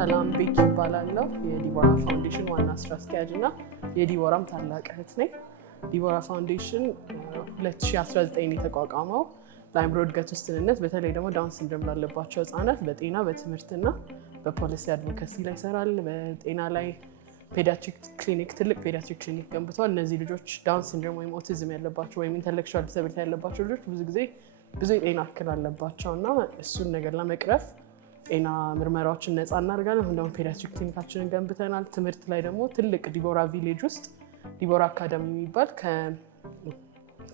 ሰላም ቤኪ ይባላለሁ። የዲቦራ ፋውንዴሽን ዋና ስራ አስኪያጅ እና የዲቦራም ታላቅ እህት ነኝ። ዲቦራ ፋውንዴሽን 2019 የተቋቋመው ለአእምሮ እድገት ውስንነት በተለይ ደግሞ ዳውን ሲንድሮም ላለባቸው ህጻናት በጤና በትምህርትና በፖሊሲ አድቮኬሲ ላይ ይሰራል። በጤና ላይ ፔዲያትሪክ ክሊኒክ ትልቅ ፔዲያትሪክ ክሊኒክ ገንብተዋል። እነዚህ ልጆች ዳውን ሲንድሮም ወይም ኦቲዝም ያለባቸው ወይም ኢንተሌክቹዋል ዲስአቢሊቲ ያለባቸው ልጆች ብዙ የጤና እክል አለባቸው እና እሱን ነገር ለመቅረፍ ጤና ምርመራዎችን ነፃ እናደርጋለን። አሁን ደግሞ ፔዲያትሪክ ክሊኒካችንን ገንብተናል። ትምህርት ላይ ደግሞ ትልቅ ዲቦራ ቪሌጅ ውስጥ ዲቦራ አካዳሚ የሚባል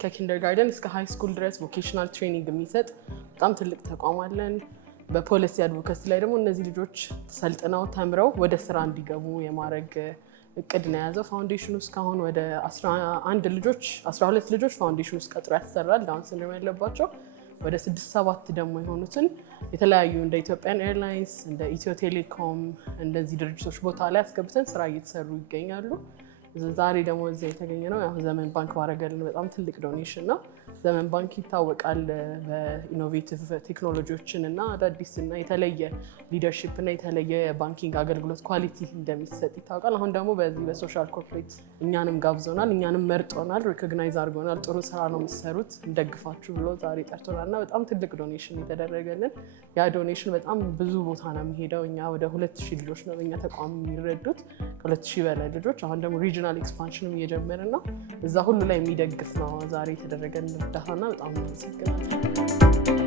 ከኪንደርጋርደን እስከ ሃይ ስኩል ድረስ ቮኬሽናል ትሬኒንግ የሚሰጥ በጣም ትልቅ ተቋም አለን። በፖሊሲ አድቮኬሲ ላይ ደግሞ እነዚህ ልጆች ሰልጥነው ተምረው ወደ ስራ እንዲገቡ የማድረግ እቅድ ነው የያዘው ፋውንዴሽኑ። እስካሁን ወደ 12 ልጆች ፋውንዴሽኑ ውስጥ ቀጥሮ ያሰራል ዳውን ሲንድሮም ያለባቸው። ወደ 6-7 ደግሞ የሆኑትን የተለያዩ እንደ ኢትዮጵያን ኤርላይንስ እንደ ኢትዮ ቴሌኮም እንደዚህ ድርጅቶች ቦታ ላይ አስገብተን ስራ እየተሰሩ ይገኛሉ። ዛሬ ደግሞ እዚህ የተገኘ ነው ዘመን ባንክ ባረገልን በጣም ትልቅ ዶኔሽን ነው። ዘመን ባንክ ይታወቃል በኢኖቬቲቭ ቴክኖሎጂዎችን እና አዳዲስ እና የተለየ ሊደርሺፕ እና የተለየ ባንኪንግ አገልግሎት ኳሊቲ እንደሚሰጥ ይታወቃል። አሁን ደግሞ በዚህ በሶሻል ኮርፖሬት እኛንም ጋብዞናል፣ እኛንም መርጦናል፣ ሪኮግናይዝ አድርጎናል። ጥሩ ስራ ነው የምትሰሩት እንደግፋችሁ ብሎ ዛሬ ጠርቶናል እና በጣም ትልቅ ዶኔሽን የተደረገልን። ያ ዶኔሽን በጣም ብዙ ቦታ ነው የሚሄደው። እኛ ወደ 2000 ልጆች ነው በእኛ ተቋም የሚረዱት፣ ከ2000 በላይ ልጆች። አሁን ደግሞ ሪጅናል ኤክስፓንሽንም እየጀመርን ነው። እዛ ሁሉ ላይ የሚደግፍ ነው ዛሬ የተደረገልን እርዳታና በጣም አመሰግናለሁ።